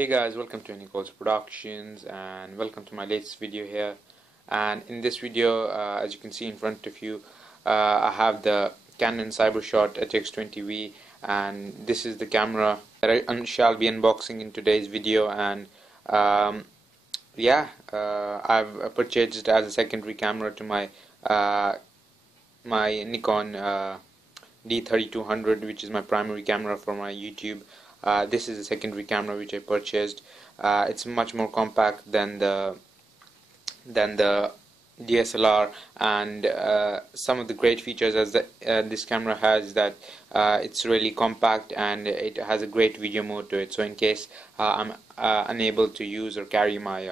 Hey guys, welcome to Nicole's Productions and welcome to my latest video here. And in this video, as you can see in front of you, I have the Canon Cybershot HX20V, and this is the camera that I shall be unboxing in today's video. And I've purchased it as a secondary camera to my Nikon D3200, which is my primary camera for my YouTube. This is a secondary camera which I purchased. It's much more compact than the DSLR, and some of the great features as this camera has that it's really compact and it has a great video mode to it. So in case I'm unable to use or carry my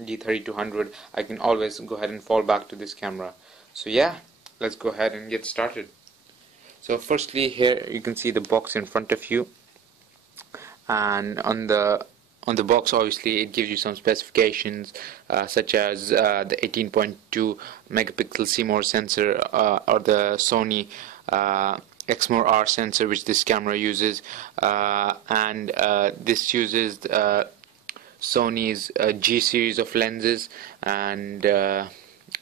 D3200, I can always go ahead and fall back to this camera. So yeah, let's go ahead and get started. So firstly, here you can see the box in front of you, and on the box obviously it gives you some specifications such as the 18.2 megapixel CMOS sensor or the Sony Exmor-R sensor which this camera uses, and this uses Sony's G series of lenses. And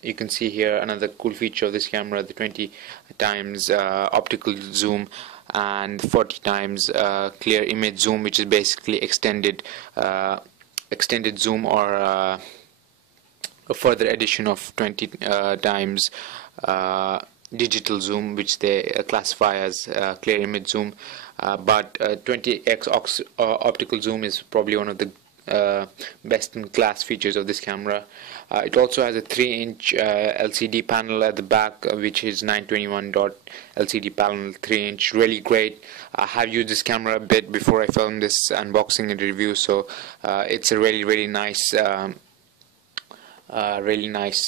you can see here another cool feature of this camera, the 20 times optical zoom and 40 times clear image zoom, which is basically extended zoom, or a further addition of 20 times digital zoom, which they classify as clear image zoom. But 20x optical zoom is probably one of the best in class features of this camera. It also has a 3-inch LCD panel at the back, which is 921 dot LCD panel, 3-inch, really great. I have used this camera a bit before I filmed this unboxing and review, so it's a really nice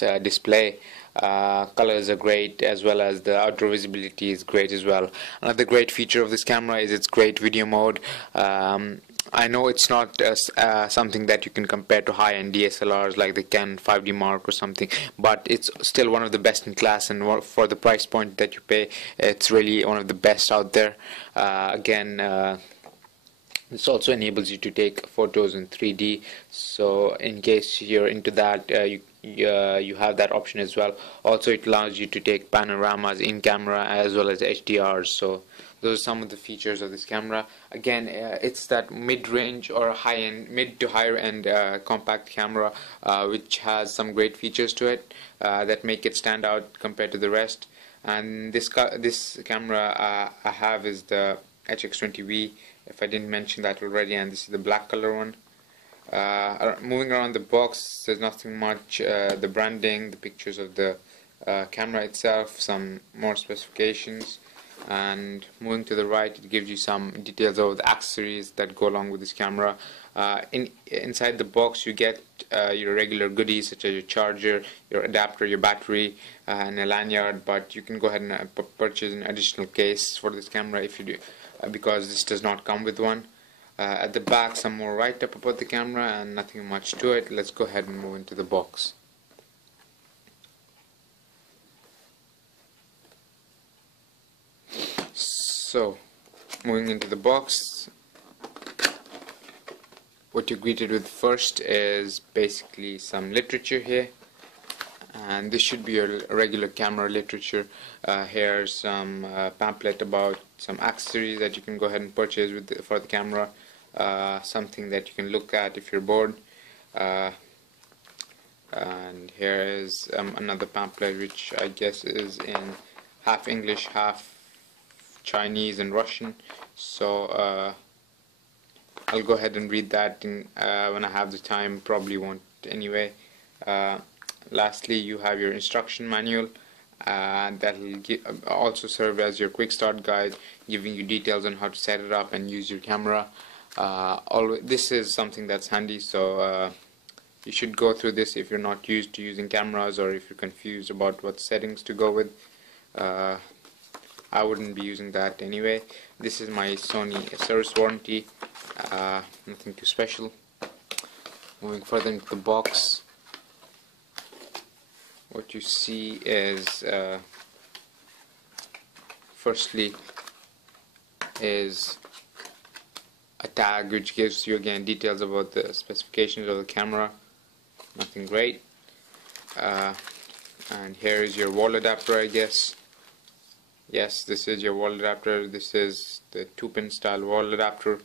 display. Colors are great, as well as the outdoor visibility is great as well. Another great feature of this camera is its great video mode. I know it's not something that you can compare to high-end DSLRs like the Canon 5D Mark or something, but it's still one of the best in class, and for the price point that you pay, it's really one of the best out there. This also enables you to take photos in 3D, so in case you're into that, you have that option as well. Also, it allows you to take panoramas in camera as well as HDRs. So those are some of the features of this camera. Again, it's that mid-range or high-end, mid to higher end compact camera, which has some great features to it that make it stand out compared to the rest. And this camera I have is the HX20V, if I didn't mention that already, and this is the black color one. Moving around the box, there's nothing much. The branding, the pictures of the camera itself, some more specifications, and moving to the right, it gives you some details of the accessories that go along with this camera. Inside the box you get your regular goodies such as your charger, your adapter, your battery, and a lanyard, but you can go ahead and purchase an additional case for this camera if you do, because this does not come with one. At the back, some more write-up about the camera and nothing much to it. Let's go ahead and move into the box. So, moving into the box, what you're greeted with first is basically some literature here, and this should be your regular camera literature. Here's some pamphlet about some accessories that you can go ahead and purchase for the camera, something that you can look at if you're bored. And here is another pamphlet, which I guess is in half English, half Chinese and Russian. So I'll go ahead and read that when I have the time, probably won't anyway. Lastly, you have your instruction manual that will also serve as your quick start guide, giving you details on how to set it up and use your camera. This is something that's handy, so you should go through this if you're not used to using cameras, or if you're confused about what settings to go with. I wouldn't be using that anyway. This is my Sony service warranty, nothing too special. Moving further into the box, what you see is firstly is a tag which gives you again details about the specifications of the camera. Nothing great. And here is your wall adapter, I guess. Yes, this is your wall adapter. This is the 2-pin style wall adapter,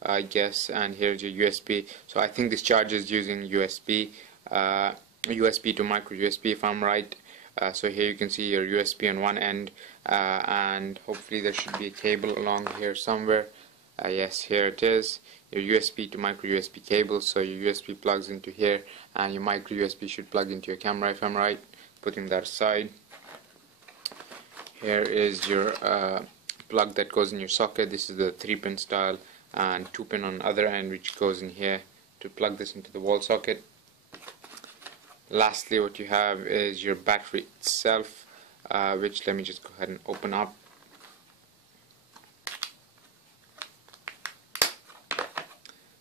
I guess, and here's your USB. So I think this charges using USB to micro USB, if I'm right. So here you can see your USB on one end, and hopefully there should be a cable along here somewhere. Yes, here it is, your USB to micro USB cable. So your USB plugs into here, and your micro USB should plug into your camera, if I'm right. Putting that aside, here is your plug that goes in your socket. This is the 3-pin style, and 2-pin on the other end which goes in here to plug this into the wall socket. Lastly, what you have is your battery itself, which let me just go ahead and open up.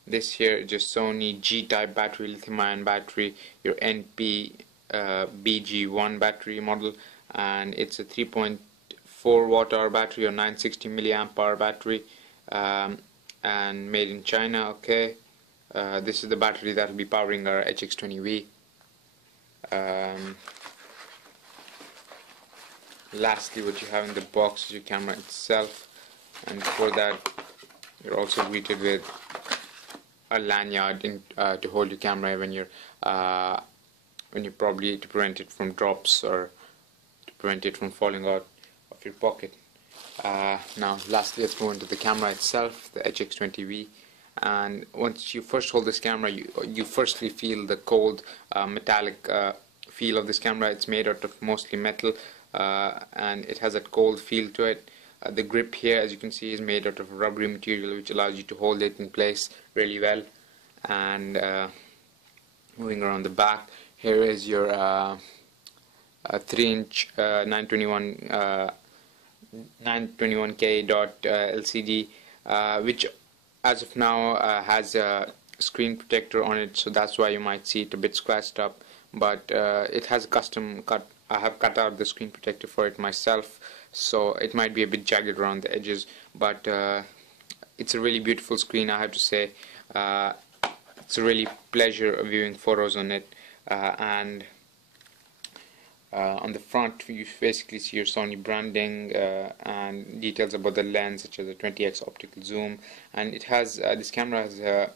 This here is your Sony G-type battery, lithium-ion battery, your NP BG1 battery model, and it's a 3.4 watt-hour battery or 960 milliamp hour battery, and made in China. Okay, this is the battery that will be powering our HX20V. Lastly, what you have in the box is your camera itself, and before that you're also greeted with a lanyard to hold your camera when you're probably to prevent it from drops or to prevent it from falling out of your pocket. Now lastly, let's go into the camera itself, the HX20V. And once you first hold this camera, you firstly feel the cold metallic feel of this camera. It's made out of mostly metal, and it has a cold feel to it. The grip here, as you can see, is made out of rubbery material, which allows you to hold it in place really well. And moving around the back, here is your 3-inch 921K dot LCD, which as of now has a screen protector on it, so that's why you might see it a bit scratched up, but it has a custom cut. I have cut out the screen protector for it myself, so it might be a bit jagged around the edges, but it's a really beautiful screen, I have to say. It's a really pleasure viewing photos on it, and on the front you basically see your Sony branding and details about the lens, such as a 20x optical zoom, and it has this camera has a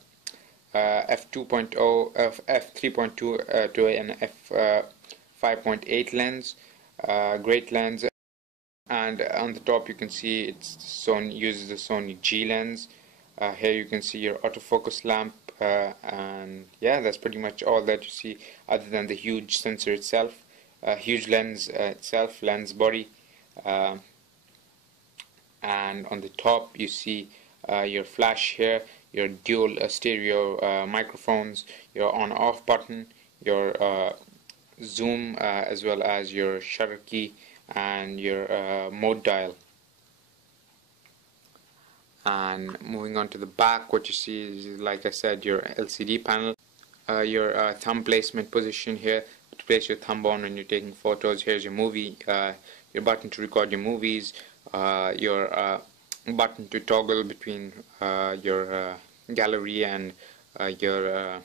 f2.0 f3.2 to an f5.8 lens, great lens. And on the top you can see uses the Sony G lens. Here you can see your autofocus lamp, and yeah, that's pretty much all that you see, other than the huge sensor itself, huge lens itself, lens body. And on the top you see your flash here, your dual stereo microphones, your on-off button, your zoom, as well as your shutter key and your mode dial. And moving on to the back, what you see is, like I said, your LCD panel, your thumb placement position here to place your thumb on when you're taking photos. Here's your movie, your button to record your movies, your button to toggle between your gallery and your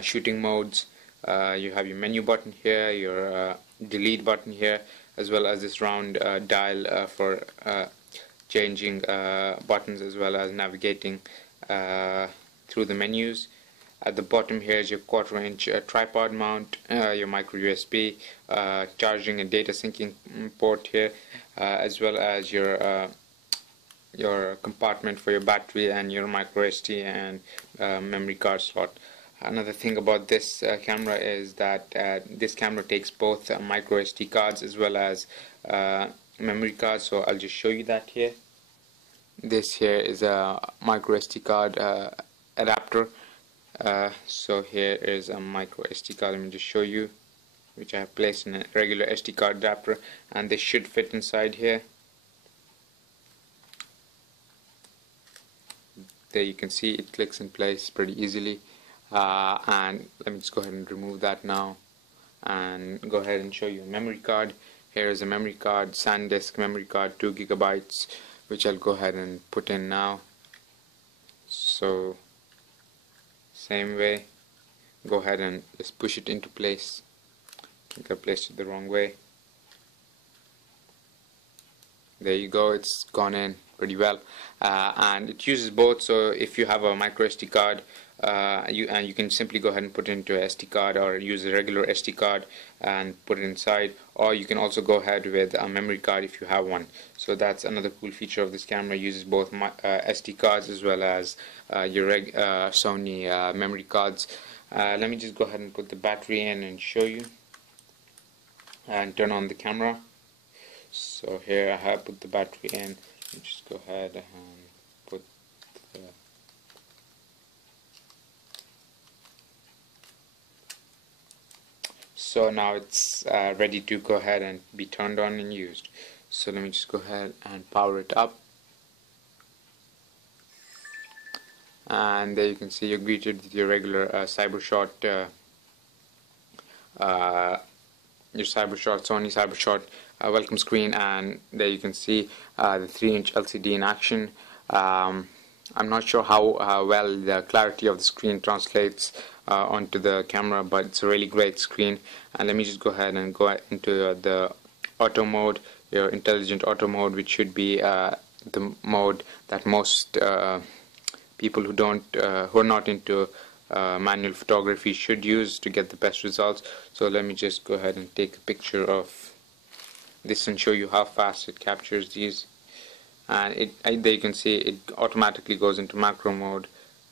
shooting modes. You have your menu button here, your delete button here, as well as this round dial for changing buttons, as well as navigating through the menus. At the bottom here is your 1/4-inch tripod mount, your micro USB, charging and data syncing port here, as well as your compartment for your battery and your micro SD and memory card slot. Another thing about this camera is that this camera takes both micro SD cards as well as memory cards, so I'll just show you that here. This here is a micro SD card adapter. So here is a micro SD card. Let me just show you, which I have placed in a regular SD card adapter, and this should fit inside here. There you can see it clicks in place pretty easily. And let me just go ahead and remove that now and go ahead and show you a memory card. Here is a memory card, SanDisk memory card, 2 GB, which I'll go ahead and put in now. So same way, go ahead and just push it into place. I think I placed it the wrong way. There you go, it's gone in pretty well, and it uses both. So if you have a micro SD card, you can simply go ahead and put it into a SD card, or use a regular SD card and put it inside, or you can also go ahead with a memory card if you have one. So that's another cool feature of this camera. It uses both SD cards as well as your Sony memory cards. Let me just go ahead and put the battery in and show you, and turn on the camera. So here I have put the battery in. Just go ahead and put the so now it's ready to go ahead and be turned on and used. So let me just go ahead and power it up, and there you can see you're greeted with your regular Cybershot Sony Cybershot welcome screen, and there you can see the 3-inch LCD in action. I'm not sure how well the clarity of the screen translates onto the camera, but it's a really great screen. And let me just go ahead and go into the auto mode, your intelligent auto mode, which should be the mode that most people who are not into manual photography should use to get the best results. So let me just go ahead and take a picture of this and show you how fast it captures these. And there you can see it automatically goes into macro mode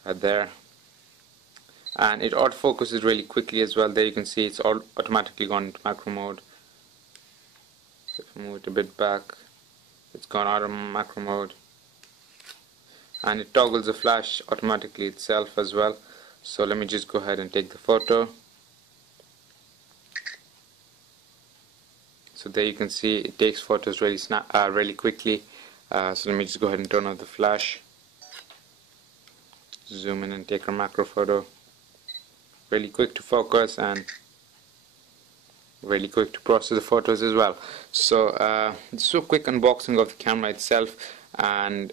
there, and it autofocuses really quickly as well. There you can see it's all automatically gone into macro mode. So if I move it a bit back, it's gone out of macro mode, and it toggles the flash automatically itself as well. So let me just go ahead and take the photo. So there you can see it takes photos really quickly. So let me just go ahead and turn off the flash, zoom in and take a macro photo. Really quick to focus and really quick to process the photos as well. So it's a quick unboxing of the camera itself, and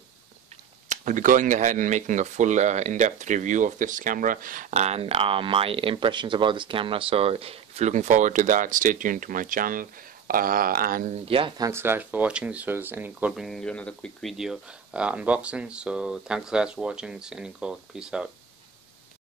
I'll be going ahead and making a full in-depth review of this camera and my impressions about this camera. So if you're looking forward to that, stay tuned to my channel. And yeah, thanks guys for watching. This was Anycall bringing you another quick video unboxing. So thanks guys for watching. It's Anycall. Peace out.